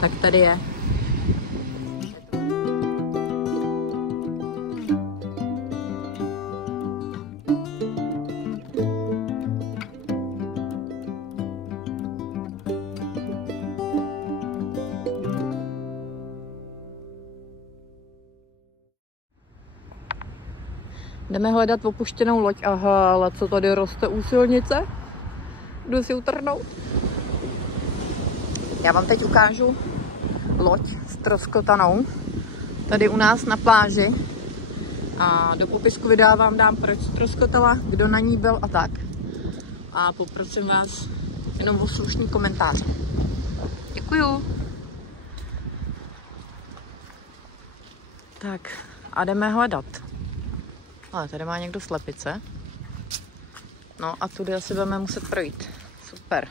Tak tady je. Jdeme hledat opuštěnou loď. Aha, ale co tady roste u silnice? Jdu si utrhnout. Já vám teď ukážu loď ztroskotanou tady u nás na pláži. A do popisku videa vám dám, proč ztroskotala, kdo na ní byl a tak. A poprosím vás jenom o slušný komentář. Děkuju. Tak a jdeme hledat. Ale tady má někdo slepice. No a tudy asi budeme muset projít. Super.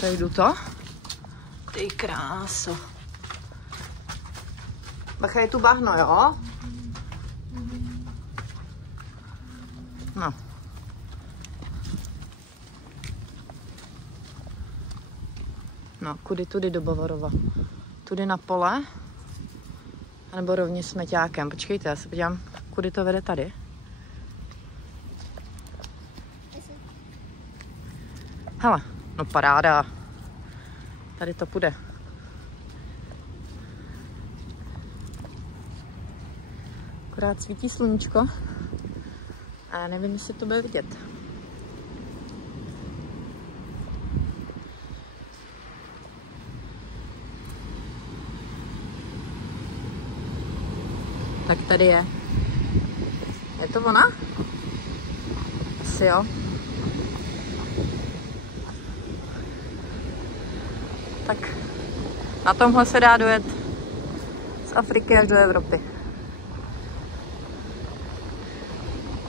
Projdu to. Ty kráso. Bacha, je tu bahno, jo? No. No, kudy tudy do Bavorova? Tudy na pole? A nebo rovně s Meťákem. Počkejte, já se podívám, kudy to vede tady. Hele, no paráda. Tady to půjde. Akorát svítí sluníčko. A já nevím, jestli to bude vidět. Tak tady je. Je to ona? Asi jo. Tak na tomhle se dá dojet z Afriky až do Evropy.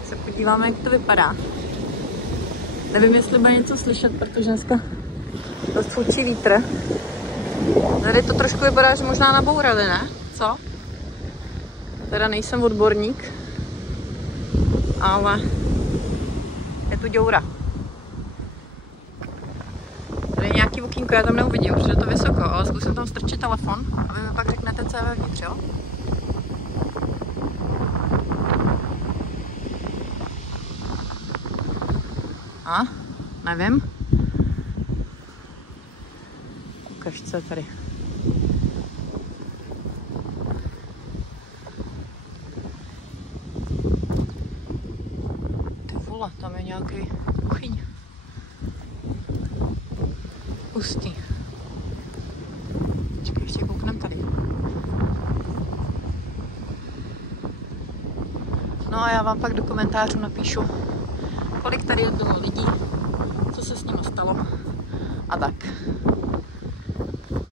Se podíváme, jak to vypadá. Nevím, jestli bude něco slyšet, protože dneska dost fučí vítr. Tady to trošku vypadá, že možná nabourali, ne? Co? Teda nejsem odborník, ale je tu děura. Tady je nějaký okýnko, já tam neuvidím, protože je to vysoko, ale zkusím tam strčit telefon a vy mi pak řeknete, co je vevnitř, jo? A? Nevím. Ukaž, co je tady. Tam je nějaký kuchyň. Pustý. Počkej, ještě kouknem tady. No a já vám pak do komentářů napíšu, kolik tady bylo lidí, co se s nimi stalo a tak.